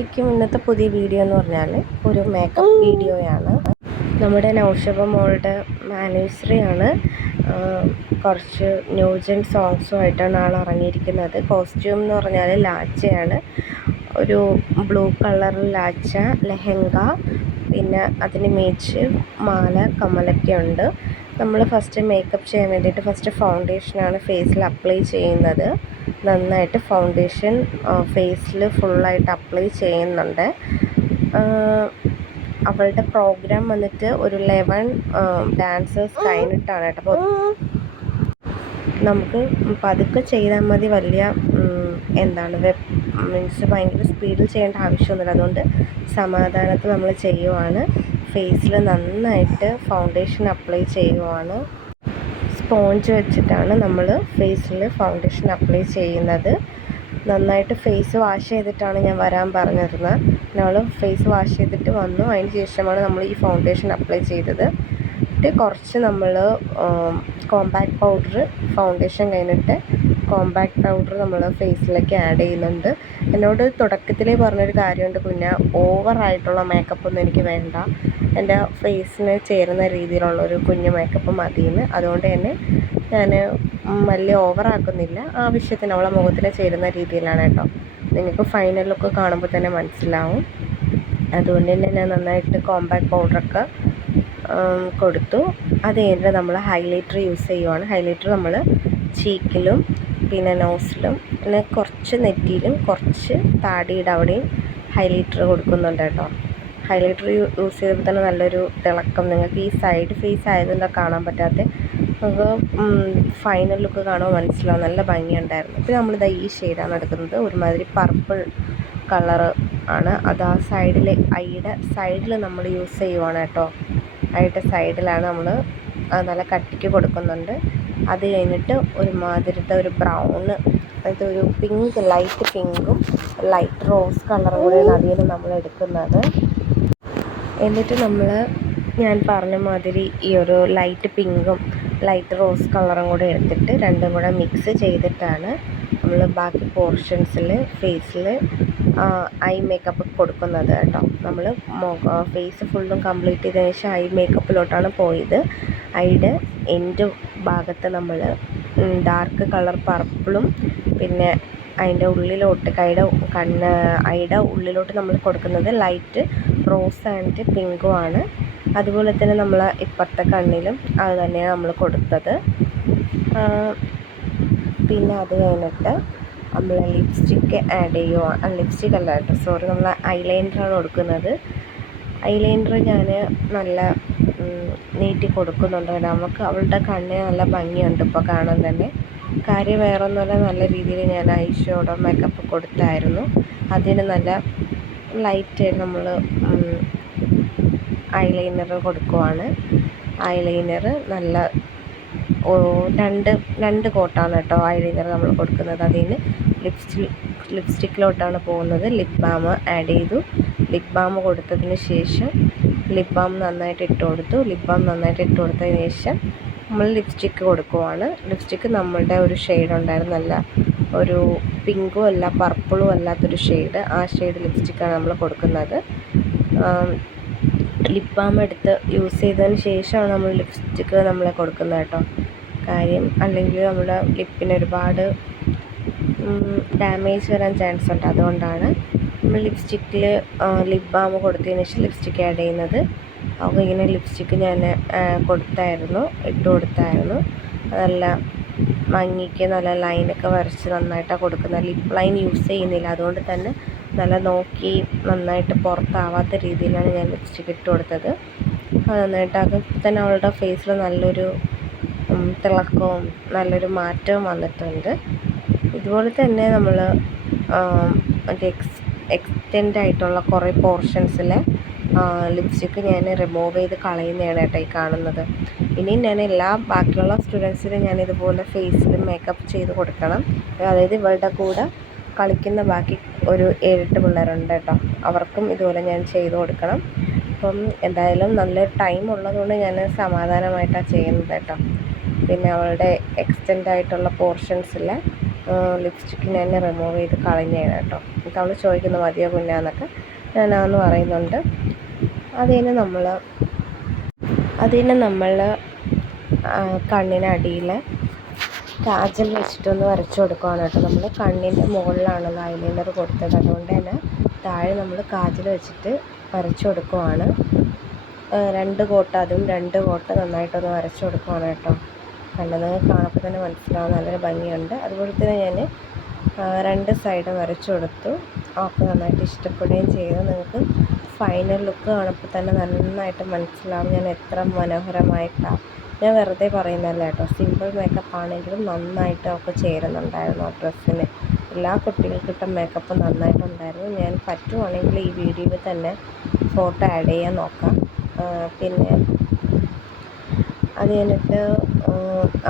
അസ്സലാമലൈക്കും. ഇന്നത്തെ പുതിയ വീഡിയോ എന്ന് പറഞ്ഞാൽ ഒരു മേക്കപ്പ് വീഡിയോയാണ്. നമ്മുടെ നൗഷബ മോളുടെ ആനിവേഴ്സറി ആണ്. കുറച്ച് ന്യൂജൻ സോങ്സുമായിട്ടാണ് ആൾ ഇറങ്ങിയിരിക്കുന്നത്. കോസ്റ്റ്യൂം എന്ന് പറഞ്ഞാൽ ലാച്ചയാണ്. ഒരു ബ്ലൂ കളറിൽ ലാച്ച, ലെഹങ്ക, പിന്നെ അതിന് മേച്ച് മാല, കമ്മലൊക്കെ ഉണ്ട്. നമ്മൾ ഫസ്റ്റ് മേക്കപ്പ് ചെയ്യാൻ വേണ്ടിയിട്ട് ഫസ്റ്റ് ഫൗണ്ടേഷനാണ് ഫേസിൽ അപ്ലൈ ചെയ്യുന്നത്. നന്നായിട്ട് ഫൗണ്ടേഷൻ ഫേസിൽ ഫുള്ളായിട്ട് അപ്ലൈ ചെയ്യുന്നുണ്ട്. അവളുടെ പ്രോഗ്രാം വന്നിട്ട് ഒരു 11 ഡാൻസേഴ്സ് കഴിഞ്ഞിട്ടാണ് കേട്ടോ. അപ്പോൾ നമുക്ക് പതുക്കെ ചെയ്താൽ മതി. വലിയ മീൻസ് ഭയങ്കര സ്പീഡിൽ ചെയ്യേണ്ട ആവശ്യമൊന്നുമില്ല. അതുകൊണ്ട് സമാധാനത്തിൽ നമ്മൾ ചെയ്യുവാണ്. ഫേസിൽ നന്നായിട്ട് ഫൗണ്ടേഷൻ അപ്ലൈ ചെയ്യുവാണ്. സ്പോഞ്ച് വെച്ചിട്ടാണ് നമ്മൾ ഫേസിൽ ഫൗണ്ടേഷൻ അപ്ലൈ ചെയ്യുന്നത്. നന്നായിട്ട് ഫേസ് വാഷ് ചെയ്തിട്ടാണ് ഞാൻ വരാൻ പറഞ്ഞിരുന്നത്. നമ്മൾ ഫേസ് വാഷ് ചെയ്തിട്ട് വന്നു. അതിന് ശേഷമാണ് നമ്മൾ ഈ ഫൗണ്ടേഷൻ അപ്ലൈ ചെയ്തത്. എന്നിട്ട് കുറച്ച് നമ്മൾ കോമ്പാക്ട് പൗഡർ, ഫൗണ്ടേഷൻ കഴിഞ്ഞിട്ട് കോമ്പാക്ട് പൗഡർ നമ്മൾ ഫേസിലേക്ക് ആഡ് ചെയ്യുന്നുണ്ട്. എന്നോട് തുടക്കത്തിലേ പറഞ്ഞൊരു കാര്യമുണ്ട്, കുഞ്ഞാ, ഓവറായിട്ടുള്ള മേക്കപ്പൊന്നും എനിക്ക് വേണ്ട, എൻ്റെ ഫേസിന് ചേരുന്ന രീതിയിലുള്ളൊരു കുഞ്ഞു മേക്കപ്പ് മതിയെന്ന്. അതുകൊണ്ട് തന്നെ ഞാൻ വലിയ ഓവറാക്കുന്നില്ല. ആവശ്യത്തിന് അവളെ മുഖത്തിന് ചേരുന്ന രീതിയിലാണ് കേട്ടോ. നിങ്ങൾക്ക് ഫൈനൽ ലുക്ക് കാണുമ്പോൾ തന്നെ മനസ്സിലാവും. അതുകൊണ്ട് തന്നെ ഞാൻ നന്നായിട്ട് കോമ്പാക്ട് പൗഡറൊക്കെ കൊടുത്തു. അത് കഴിഞ്ഞിട്ട് നമ്മൾ ഹൈലൈറ്റർ യൂസ് ചെയ്യുവാണ്. ഹൈലൈറ്റർ നമ്മൾ ചീക്കിലും പിന്നെ നോസിലും പിന്നെ കുറച്ച് നെറ്റിയിലും കുറച്ച് താടിയുടെ അവിടെയും ഹൈലൈറ്റർ കൊടുക്കുന്നുണ്ട് കേട്ടോ. ഹൈലൈറ്റർ യൂസ് ചെയ്തപ്പോൾ തന്നെ നല്ലൊരു തിളക്കം. നിങ്ങൾക്ക് ഈ സൈഡ് ഫേസ് ആയതുകൊണ്ടാണ് കാണാൻ പറ്റാത്ത, നമുക്ക് ഫൈനൽ ലുക്ക് കാണുമ്പോൾ മനസ്സിലാവും. നല്ല ഭംഗിയുണ്ടായിരുന്നു. ഇപ്പോൾ നമ്മളിതാ ഈ ഷെയ്ഡാണ് എടുക്കുന്നത്. ഒരുമാതിരി പർപ്പിൾ കളറ് ആണ്. അത് ആ ഐയുടെ സൈഡിൽ നമ്മൾ യൂസ് ചെയ്യുവാണ് കേട്ടോ. ഐയുടെ സൈഡിലാണ് നമ്മൾ നല്ല കട്ടിക്ക് കൊടുക്കുന്നുണ്ട്. അത് കഴിഞ്ഞിട്ട് ഒരുമാതിരത്തെ ഒരു ബ്രൗണ്, അതായത് ഒരു പിങ്ക്, ലൈറ്റ് പിങ്കും ലൈറ്റ് റോസ് കളറും കൂടെയാണ് അതിൽ നമ്മൾ എടുക്കുന്നത്. എന്നിട്ട് ഞാൻ പറഞ്ഞ മാതിരി ഈ ഒരു ലൈറ്റ് പിങ്കും ലൈറ്റ് റോസ് കളറും കൂടെ എടുത്തിട്ട് രണ്ടും കൂടെ മിക്സ് ചെയ്തിട്ടാണ് നമ്മൾ ബാക്കി പോർഷൻസിൽ ഫേസിൽ ഐ മേക്കപ്പ് കൊടുക്കുന്നത് കേട്ടോ. നമ്മൾ ഫേസ് ഫുള്ളും കംപ്ലീറ്റ് ചെയ്തതിന് ശേഷം ഐ മേക്കപ്പിലോട്ടാണ് പോയത്. ഐയുടെ എൻഡ് ഭാഗത്ത് നമ്മൾ ഡാർക്ക് കളർ പർപ്പിളും പിന്നെ അതിൻ്റെ ഉള്ളിലോട്ട് ഐയുടെ ഉള്ളിലോട്ട് നമ്മൾ കൊടുക്കുന്നത് ലൈറ്റ് റോസ് ആൻഡ് പിങ്കുമാണ്. അതുപോലെ തന്നെ നമ്മൾ ഇപ്പുറത്തെ കണ്ണിലും അത് തന്നെയാണ് നമ്മൾ കൊടുത്തത്. പിന്നെ അത് കഴിഞ്ഞിട്ട് നമ്മൾ ലിപ്സ്റ്റിക്ക് ആഡ് ചെയ്യുക. ലിപ്സ്റ്റിക് അല്ല കേട്ടോ, സോറി, നമ്മൾ ഐലൈനറാണ് കൊടുക്കുന്നത്. ഐലൈനർ ഞാൻ നല്ല നീട്ടി കൊടുക്കുന്നുണ്ട്. നമുക്ക് അവളുടെ കണ്ണിന് നല്ല ഭംഗിയുണ്ട് ഇപ്പോൾ കാണാൻ തന്നെ. കാര്യം വേറെ ഒന്നുമല്ല, നല്ല രീതിയിൽ ഞാൻ ഐ ഷാഡോ മേക്കപ്പ് കൊടുത്തായിരുന്നു. അതിന് നല്ല ലൈറ്റായിട്ട് നമ്മൾ ഐലൈനർ കൊടുക്കുവാണ്. ഐലൈനർ നല്ല രണ്ട് കോട്ടാണ് കേട്ടോ ഐലൈനർ നമ്മൾ കൊടുക്കുന്നത്. അതിന് ലിപ്സ്റ്റിക്കിലോട്ടാണ് പോകുന്നത്. ലിപ് ബാം ആഡ് ചെയ്തു. ലിപ് ബാം കൊടുത്തതിന് ശേഷം ലിപ് ബാം നന്നായിട്ട് ഇട്ട് കൊടുത്തതിന് ശേഷം നമ്മൾ ലിപ്സ്റ്റിക്ക് കൊടുക്കുവാണ്. ലിപ്സ്റ്റിക്ക് നമ്മളുടെ ഒരു ഷെയ്ഡ് ഉണ്ടായിരുന്നു, നല്ല ഒരു പിങ്കും അല്ല പർപ്പിളും അല്ലാത്തൊരു ഷെയ്ഡ്. ആ ഷെയ്ഡ് ലിപ്സ്റ്റിക്കാണ് നമ്മൾ കൊടുക്കുന്നത്. ലിപ് ബാം എടുത്ത് യൂസ് ചെയ്തതിന് ശേഷമാണ് നമ്മൾ ലിപ്സ്റ്റിക്ക് നമ്മൾ കൊടുക്കുന്നത് കേട്ടോ. കാര്യം അല്ലെങ്കിൽ നമ്മുടെ ലിപ്പിന് ഒരുപാട് ഡാമേജ് വരാൻ ചാൻസ് ഉണ്ട്. അതുകൊണ്ടാണ് നമ്മൾ ലിപ്സ്റ്റിക്കിൽ ലിപ് ബാം കൊടുത്തതിന് ശേഷം ലിപ്സ്റ്റിക്ക് ആഡ് ചെയ്യുന്നത്. അപ്പോൾ ഇങ്ങനെ ലിപ്സ്റ്റിക്ക് ഞാൻ ഇട്ട് കൊടുത്തായിരുന്നു. നല്ല ഭംഗിക്ക് നല്ല ലൈനൊക്കെ വരച്ച് നന്നായിട്ടാണ് കൊടുക്കുന്നത്. ലിപ്പ് ലൈൻ യൂസ് ചെയ്യുന്നില്ല. അതുകൊണ്ട് തന്നെ നല്ല നോക്കി നന്നായിട്ട് പുറത്താവാത്ത രീതിയിലാണ് ഞാൻ ലിപ്സ്റ്റിക്ക് ഇട്ട് കൊടുത്തത്. അത് നന്നായിട്ടാകും തന്നെ അവളുടെ ഫേസിൽ നല്ലൊരു തിളക്കവും നല്ലൊരു മാറ്റവും വന്നിട്ടുണ്ട്. ഇതുപോലെ തന്നെ നമ്മൾ എക്സ്റ്റെൻഡ് ആയിട്ടുള്ള കുറേ പോർഷൻസിൽ ലിപ്സ്റ്റിക്ക് ഞാൻ റിമൂവ് ചെയ്ത് കളയുന്നതാണ് കേട്ടോ ഈ കാണുന്നത്. ഇനിയും ഞാൻ ബാക്കിയുള്ള സ്റ്റുഡൻസിന് ഞാൻ ഇതുപോലെ ഫേസിൽ മേക്കപ്പ് ചെയ്ത് കൊടുക്കണം. അതായത് ഇവളുടെ കൂടെ കളിക്കുന്ന ബാക്കി ഒരു 7-8 പിള്ളേരുണ്ട് കേട്ടോ. അവർക്കും ഇതുപോലെ ഞാൻ ചെയ്ത് കൊടുക്കണം. അപ്പം എന്തായാലും നല്ല ടൈം ഉള്ളതുകൊണ്ട് ഞാൻ സമാധാനമായിട്ടാണ് ചെയ്യുന്നത് കേട്ടോ. പിന്നെ അവളുടെ എക്സ്റ്റെൻഡ് ആയിട്ടുള്ള പോർഷൻസിൽ ലിപ്സ്റ്റിക്കിന് തന്നെ റിമൂവ് ചെയ്ത് കളഞ്ഞതാണ് കേട്ടോ. എന്നിട്ട് അവൾ ചോദിക്കുന്നു മതിയോ കുഞ്ഞാന്നൊക്കെ. ഞാനാന്ന് പറയുന്നുണ്ട്. അതിന് നമ്മൾ കണ്ണിനടിയിൽ കാജൽ വെച്ചിട്ടൊന്ന് വരച്ചു കൊടുക്കുകയാണ് കേട്ടോ. നമ്മൾ കണ്ണിൻ്റെ മുകളിലാണല്ലോ ഐലൈനർ കൊടുത്തത്, അതുകൊണ്ട് തന്നെ താഴെ നമ്മൾ കാജൽ വെച്ചിട്ട് വരച്ചു കൊടുക്കുവാണ്. 2 കോട്ട്, അതും 2 കോട്ട് നന്നായിട്ടൊന്ന് വരച്ചു കൊടുക്കുവാണ് കേട്ടോ. കണ്ടത് കാണുമ്പോൾ തന്നെ മനസ്സിലാവും, നല്ലൊരു ഭംഗിയുണ്ട്. അതുപോലെ തന്നെ ഞാൻ 2 സൈഡും വരച്ചു കൊടുത്തു. അവൾക്ക് നന്നായിട്ട് ഇഷ്ടപ്പെടുകയും ചെയ്തു. നിങ്ങൾക്ക് ഫൈനൽ ലുക്ക് കാണുമ്പോൾ തന്നെ നന്നായിട്ട് മനസ്സിലാവും ഞാൻ എത്ര മനോഹരമായിട്ടാണ്. ഞാൻ വെറുതെ പറയുന്നതല്ല കേട്ടോ, സിമ്പിൾ മേക്കപ്പ് ആണെങ്കിലും നന്നായിട്ട് അവൾക്ക് ചേരുന്നുണ്ടായിരുന്നു ആ ഡ്രസ്സിന്. എല്ലാ കുട്ടികൾക്കിട്ട മേക്കപ്പ് നന്നായിട്ടുണ്ടായിരുന്നു. ഞാൻ പറ്റുവാണെങ്കിൽ ഈ വീഡിയോയിൽ തന്നെ ഫോട്ടോ ആഡ് ചെയ്യാൻ നോക്കാം. പിന്നെ അത് കഴിഞ്ഞിട്ട്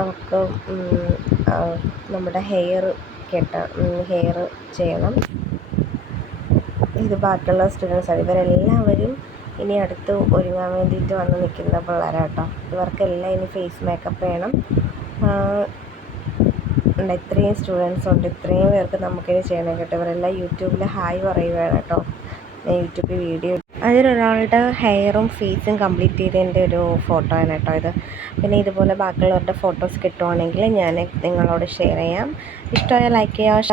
അവൾക്ക് നമ്മുടെ ഹെയർ ചെയ്യണം. ഇത് ബാക്കിയുള്ള സ്റ്റുഡൻസാണ്. ഇവരെല്ലാവരും ഇനി അടുത്ത് ഒരുങ്ങാൻ വേണ്ടിയിട്ട് വന്ന് നിൽക്കുന്ന പിള്ളേരാട്ടോ. ഇവർക്കെല്ലാം ഇനി ഫേസ് മേക്കപ്പ് ചെയ്യണം. ഇത്രയും സ്റ്റുഡൻസ് ഉണ്ട്, ഇത്രയും പേർക്ക് നമുക്കിനി ചെയ്യണം കേട്ടോ. ഇവരെല്ലാം യൂട്യൂബിൽ ഹായ് പറയുകയാണ് കേട്ടോ. ഞാൻ യൂട്യൂബിൽ വീഡിയോ അതിലൊരാളുടെ ഹെയറും ഫേസും കംപ്ലീറ്റ് ചെയ്തതിൻ്റെ ഒരു ഫോട്ടോ ആണ് കേട്ടോ ഇത്. പിന്നെ ഇതുപോലെ ബാക്കിയുള്ളവരുടെ ഫോട്ടോസ് കിട്ടുവാണെങ്കിൽ ഞാൻ നിങ്ങളോട് ഷെയർ ചെയ്യാം. ഇഷ്ടമായ ലൈക്ക് ചെയ്യുക.